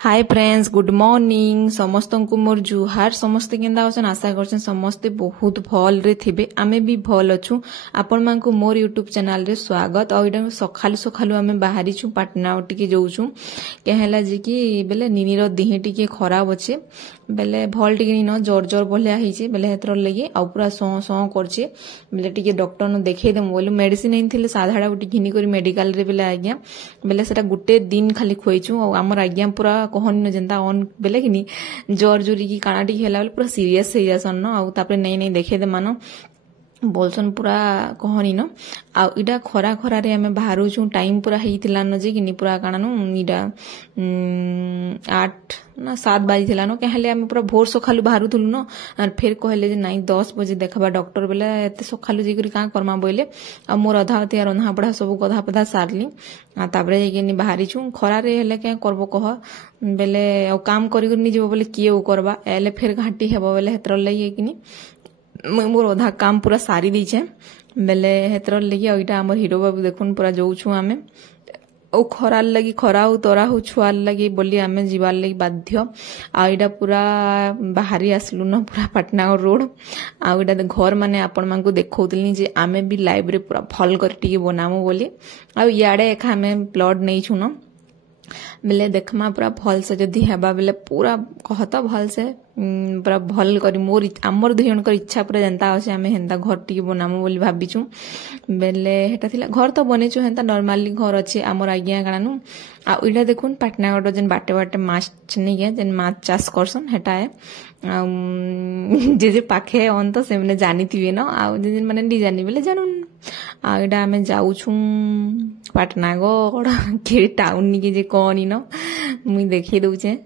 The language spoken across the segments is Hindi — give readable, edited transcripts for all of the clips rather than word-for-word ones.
हाय फ्रेंड्स गुड मॉर्निंग समस्त को मोर जुहार समस्ते केंदा होसन आशा करछन समस्ते बहुत भल रे थिबे आमे भी भल अछु आपण मान को मोर यूट्यूब चैनल रे स्वागत और इडा सखालु सखालु आमे बाहरी छु पटना टिके जाउछु केहला जे कि बेले निनी रो देह टिके खराब अछि बेले भल टिके निनो जोर जोर बोलिया हिचे बेले हेतर लगे आ पूरा सो सो करछे बेले टिके डॉक्टर न देखे देम बोलु मेडिसिन इन थिले साधाडा उठी घिनी करी मेडिकल रे बेले आज्ञा बेले सेटा गुटे दिन खाली खोइछु और हमर आज्ञा पूरा कहनी न जनता ऑन बेले कि जोर जोरी की काना टी हेला पूरा सीरियस हो जासन न आउ तापरे नहीं नहीं देखे दे मानो बोलसन पूरा कहनी न आ इडा खरा खरा रे हमें बाहर छु टाइम पूरा हेतिला न जे कि पूरा काना न इडा 8 ना 7 बाजी थिला न कहले हम पूरा भोर सखालु बाहर थुलु न और फिर कहले जे नहीं 10 बजे देखबा डॉक्टर बेले एते सखालु जे करी का करमा बोले आ मोर अधा ते रंधा पड़ा सब गधा पधा सारली आ ताबरे जे कि बाहरी छु खरा रे हेले के करबो कह बेले आ काम करी करी जेबो बोले किए ओ करबा एले फिर घाटी हेबो बेले हेतर लई कि मोर अधा काम पूरा सारी दीछे बेले हेतर लगी आईटा हमर हीरो बाबू देखुन पूरा जाऊछु आमे ओ खरार लगी खरा हो तोरा हो छुआर लगी बोली आमे जीवार लगी बाध्य आईटा पूरा बाहरी आसलु न पूरा पटना रोड आईटा घर माने आपण मान को देखौतली जे आमे भी लाइव रे पूरा फल कर टिके बनामो बोली आ याडे एखा आमे प्लॉट नै छु न बेले देखमा पूरा भल से जदी हेबा बेले पूरा कहत भल से पूरा भल करी मोर आमर दुई जन कर इच्छा पूरा जनता अछि आमे हेंता घर टिके बनामु बोली भाबिछु बेले हेटा थिला घर तो बनेछु हेंता नॉर्मली घर अछि आमर आज्ञा कानानु आ उइडा देखुन पाटनागढ़ जन बाटे बाटे माछ नै गे जन माछ चाष करसन हेटा है जे जे पाखे अन तो सेमने जानिथिबे न आ जे माने नी जानि बेले जानुन आ एडा आमे जाउछु पाटनागढ़ के टाउन नि के जे कोनी न मुई देखि दउछे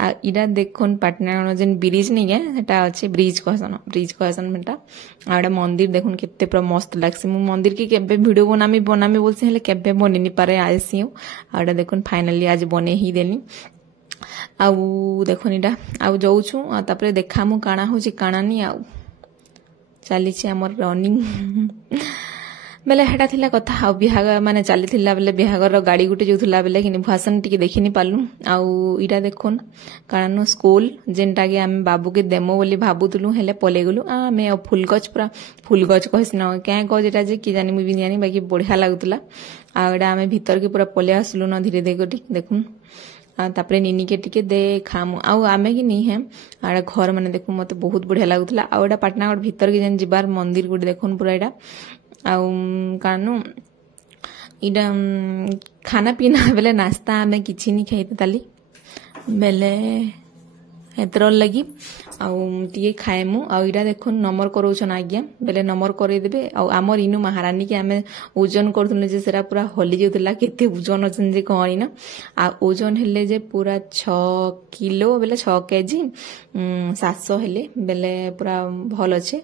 आ इडा देखुन पाटनागढ़ जन ब्रिज नै गे हेटा अछि ब्रिज कहसन बेटा आ एडा मंदिर देखुन केते पूरा मस्त लागसी मु मंदिर के केबे वीडियो बनामी बोलसे हेले केबे बनि नि पारे आइसियो आ एडा देखुन फाइनली आज बने ही देली आउ देखुन इडा आउ जाउछु आ तापरे देखामु काना होची काना नि आउ चली छे हमर रनिंग बेले हेटा थिला कथा आ बिहाग माने चली थिला बेले बिहागर गाड़ी गुटे जोथुला बेले किनि भाषण टिके देखिनि पालु आउ इडा देखुन कानो स्कूल जेनटा के हम बाबू के देमो बोली भाबुतलु हेले पले गलु आ मे फुलगछ पूरा फुलगछ कहसिन के गज एटा जे की जानि मु भी जानि बाकी बढ़िया लागुतला आ एडा हमें भीतर के पूरा पले आसलु न धीरे धीरे देखुन आ तापरे निनी के टिके देखामु आउ आमे कि नहीं है आडा घर माने देखु मते बहुत बढ़िया लागुतला आ एडा पाटनागढ़ भीतर के जन जिबार मंदिर गुटे देखुन पूरा एडा आउ कानु इडा खाना पीना बेले नाश्ता आमे किछि नि खाइते ताली बेले हेतर लगी आउ टिके खाएमु आउ इडा देखुन नंबर करौछन आज्ञा बेले नंबर करे देबे आउ हमर इनु महारानी के आमे ओजन करथुन जे सेरा पूरा हली जेतला केते ओजन अछन जे कहनी न आ ओजन हेले जे पूरा 6 किलो बेले 6 केजी 700 हेले बेले पूरा भल अछि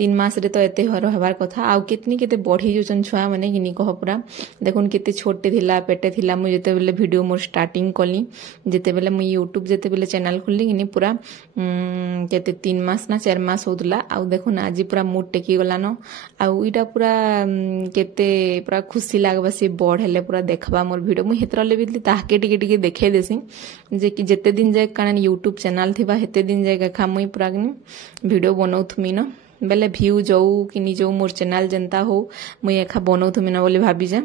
3 मास रे तो एते हर हबार कथा आउ केतनी केते बढ़ी जोचन छुआ माने किनी कह पूरा देखुन केते छोटे थिला पेटे थिला मु जेते बेले वीडियो मोर स्टार्टिंग कली जेते बेले मु YouTube जेते बेले चैनल खुलली किनी पूरा केते 3 मास ना 4 मास होतला आउ देखुन आज पूरा मुड टेकी गला न आउ इटा पूरा केते पूरा खुशी लागबा से बड़ हेले पूरा देखबा मोर वीडियो मु हेतरले बितली ताके टिके टिके देखे देसी जे कि जेते दिन जाय कान YouTube चैनल थिबा हेते दिन जाय खा मुई पूरा वीडियो बनौथुमी न बेले व्यू जाऊ कि नि जाऊ मोर चैनल जनता हो मुई एखा बनौथुमी न बोली भाबी जे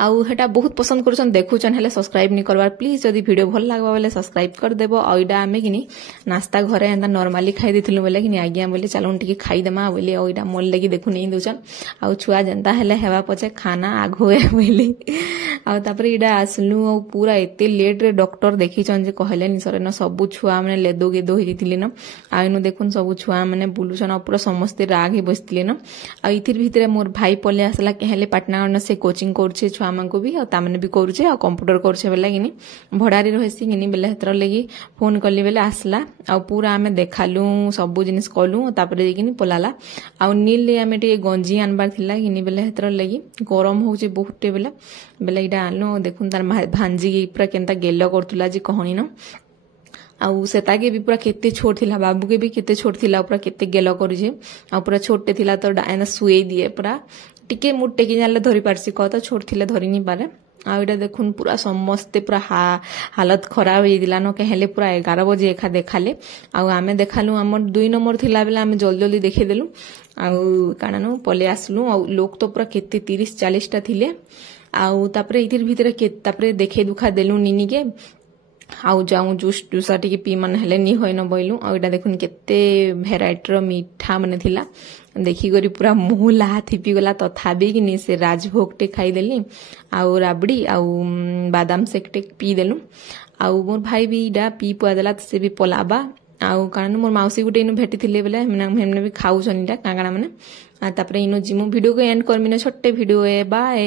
आउ हेटा बहुत पसंद करछन देखुछन हेले सब्सक्राइब नि करबार प्लीज जदी वीडियो भल लागबा बेले सब्सक्राइब कर देबो आइडा आमे किनी नाश्ता घरे एंदा नॉर्मली खाइ दिथिलु बेले किनी आज्ञा बोले चलुन टिके खाइ देमा बोले ओइडा मोल लगी देखु नै दोचन आउ छुआ जनता हेले हेबा पछे खाना आगो है बोले आउ तापरे इडा आसलु आ पूरा एते लेट रे डॉक्टर देखिछन जे कहले नि सरे न सब छुआ माने लेदो गेदो होई दिथिले न आइनु देखुन सब छुआ माने बुलुछन आ पूरा समस्त राग ही बसतिले न आ इथिर भितरे मोर भाई पले आसला केहले पाटनागढ़ न से कोचिंग करछे छुआ मान को भी आ तामने भी करूछे आ कंप्यूटर करछे बेला किनी भड़ारी रहसी किनी बेला हेतर लगी फोन करली बेला आसला आ पूरा हमें देखालु सब जिनिस कलु तापरे किनी पलाला आ नील हमें टे गंजी आनबार थिला किनी बेला हेतर लगी गरम होउचे बहुत टे बेला बेला इडा आनो देखुन तार भांजी पूरा केनता गेलो करतुला जी कहनी न आउ सेता के भी पूरा केते छोट थिला बाबू के भी केते छोट थिला पूरा केते गेलो करूछे आ पूरा छोटे थिला तो डायना सुई दिए पूरा टिके मुट्टे की जाले धरि पारसी कह तो छोट थिले धरि नि पारे ଆଉ ଏଇଟା ଦେଖୁନ୍ ପୁରା ସମସ୍ତେ ପୁରା ହାଲତ ଖରାପ ହେଇଥିଲା ନ ହେଲେ ପୁରା 11 ବଜେ ଏକା ଦେଖାଲେ ଆଉ ଆମେ ଦେଖାଲୁ ଆମର 2 ନମ୍ବର ଥିଲା ବେଲେ ଆମେ ଜଲ୍ଦି ଜଲ୍ଦି ଦେଖେଇଦେଲୁ ଆଉ କାଣା नु ପଳେଇ ଆସିଲୁ ଆଉ ଲୋକ ତ ପୁରା କେତେ 30-40 ଟା ଥିଲେ ଆଉ ତାପରେ ଏଇଥିର ଭିତରେ ତାପରେ ଦେଖେଇ ଦୁଖା ଦେଲୁ ନିନିକେ ଆଉ ଯାଉ ଜୁସା ଟିକେ ପି ମାନେ ହେଲେ ନି ହୋଇନ ବଇଲୁ ଆଉ ଏଇଟା ଦେଖୁନ୍ କେତେ ଭେରାଇଟିର ମିଠା ମାନେ ଥିଲା ଦେଖିକରି ପୁରା ମୁହ ଲାହା ଥିପି ଗଲା ତଥାପି କି ନି ସେ ରାଜଭୋଗଟେ ଖାଇଦେଲି ଆଉ ରାବଡି ଆଉ ବାଦାମ ସେକଟେ ପିଇଦେଲୁ ଆଉ ମୋର ଭାଇ ବି ଇଟା ପି ପୁଆ ଦେଲା ସେ ବି ପଲାବା ଆଉ କାରଣ ମୋର ମାଉସୀ ଗୁଟେ ଇନୁ ଭେଟିଥିଲେ ବେଲେ ହେମନେ ବି ଖାଉଛନ୍ ଇଟା କାଣା ମାନେ ତାପରେ ଇନୁ ଜିମୁ ଭିडियो को एंड करमिने छोटे वीडियो है बाय।